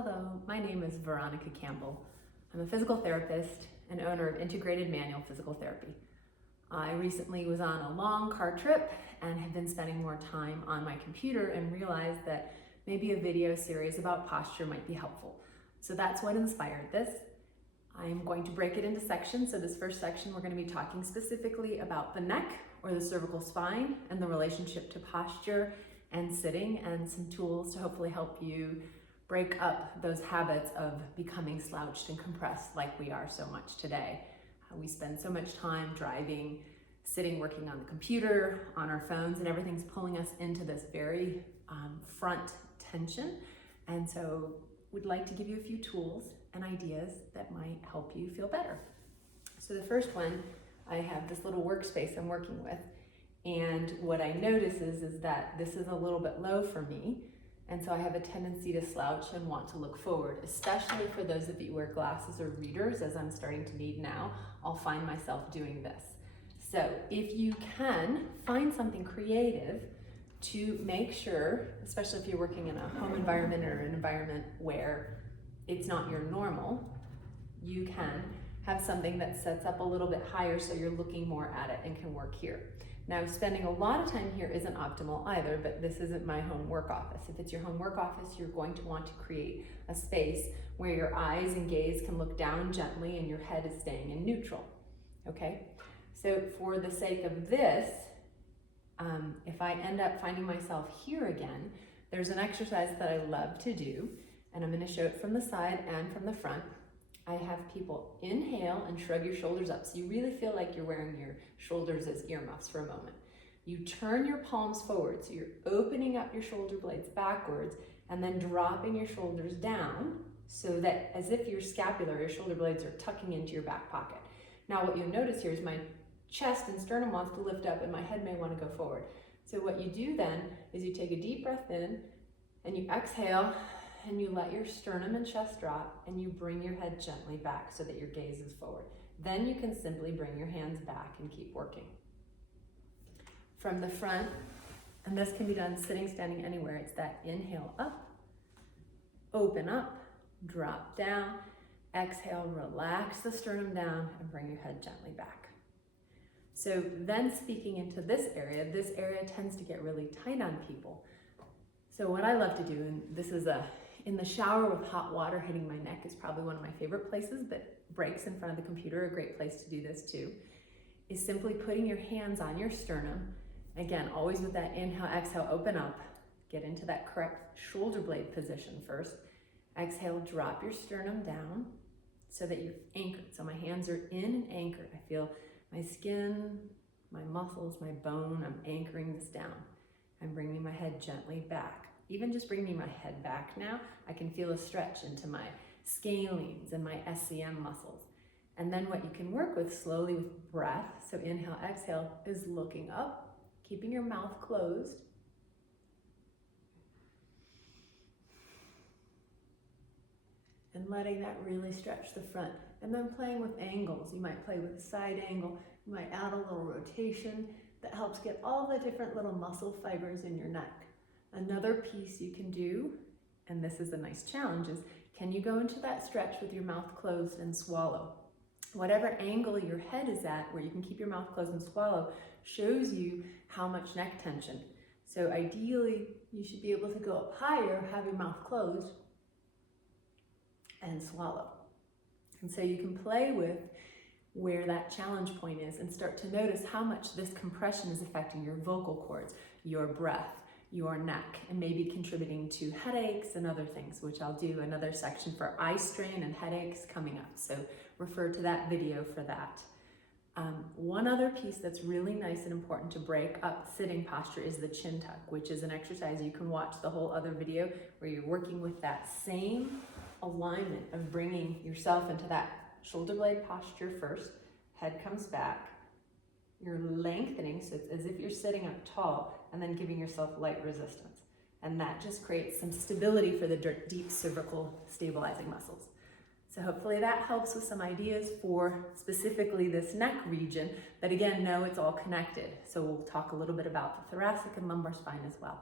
Hello, my name is Veronica Campbell. I'm a physical therapist and owner of Integrated Manual Physical Therapy. I recently was on a long car trip and have been spending more time on my computer and realized that maybe a video series about posture might be helpful. So that's what inspired this. I'm going to break it into sections. So this first section, we're going to be talking specifically about the neck or the cervical spine and the relationship to posture and sitting, and some tools to hopefully help you break up those habits of becoming slouched and compressed like we are so much today. We spend so much time driving, sitting, working on the computer, on our phones, and everything's pulling us into this very front tension. And so we'd like to give you a few tools and ideas that might help you feel better. So the first one, I have this little workspace I'm working with. And what I notice is that this is a little bit low for me. And so I have a tendency to slouch and want to look forward, especially for those of you who wear glasses or readers, as I'm starting to need now. I'll find myself doing this. So if you can, find something creative to make sure, especially if you're working in a home environment or an environment where it's not your normal, you can have something that sets up a little bit higher so you're looking more at it and can work here. Now, spending a lot of time here isn't optimal either, but this isn't my home work office. If it's your home work office, you're going to want to create a space where your eyes and gaze can look down gently and your head is staying in neutral, okay? So for the sake of this, if I end up finding myself here again, there's an exercise that I love to do, and I'm gonna show it from the side and from the front. I have people inhale and shrug your shoulders up. So you really feel like you're wearing your shoulders as earmuffs for a moment. You turn your palms forward. So you're opening up your shoulder blades backwards and then dropping your shoulders down so that as if your scapula, your shoulder blades are tucking into your back pocket. Now what you'll notice here is my chest and sternum wants to lift up and my head may want to go forward. So what you do then is you take a deep breath in and you exhale, and you let your sternum and chest drop and you bring your head gently back so that your gaze is forward. Then you can simply bring your hands back and keep working. From the front, and this can be done sitting, standing, anywhere, it's that inhale up, open up, drop down, exhale, relax the sternum down and bring your head gently back. So then speaking into this area tends to get really tight on people. So what I love to do, and this is in the shower with hot water hitting my neck is probably one of my favorite places, but breaks in front of the computer are a great place to do this too, is simply putting your hands on your sternum. Again, always with that inhale, exhale, open up, get into that correct shoulder blade position first. Exhale, drop your sternum down so that you're anchored. So my hands are in and anchored. I feel my skin, my muscles, my bone, I'm anchoring this down. I'm bringing my head gently back. Even just bringing my head back now, I can feel a stretch into my scalenes and my SCM muscles. And then what you can work with slowly with breath, so inhale, exhale, is looking up, keeping your mouth closed. And letting that really stretch the front. And then playing with angles. You might play with a side angle, you might add a little rotation that helps get all the different little muscle fibers in your neck. Another piece you can do, and this is a nice challenge, is can you go into that stretch with your mouth closed and swallow? Whatever angle your head is at, where you can keep your mouth closed and swallow, shows you how much neck tension. So ideally, you should be able to go up higher, have your mouth closed, and swallow. And so you can play with where that challenge point is and start to notice how much this compression is affecting your vocal cords, your breath, your neck, and maybe contributing to headaches and other things, which I'll do another section for eye strain and headaches coming up. So refer to that video for that. One other piece that's really nice and important to break up sitting posture is the chin tuck, which is an exercise you can watch the whole other video where you're working with that same alignment of bringing yourself into that shoulder blade posture first, head comes back, you're lengthening, so it's as if you're sitting up tall and then giving yourself light resistance. And that just creates some stability for the deep cervical stabilizing muscles. So hopefully that helps with some ideas for specifically this neck region, but again, know it's all connected. So we'll talk a little bit about the thoracic and lumbar spine as well.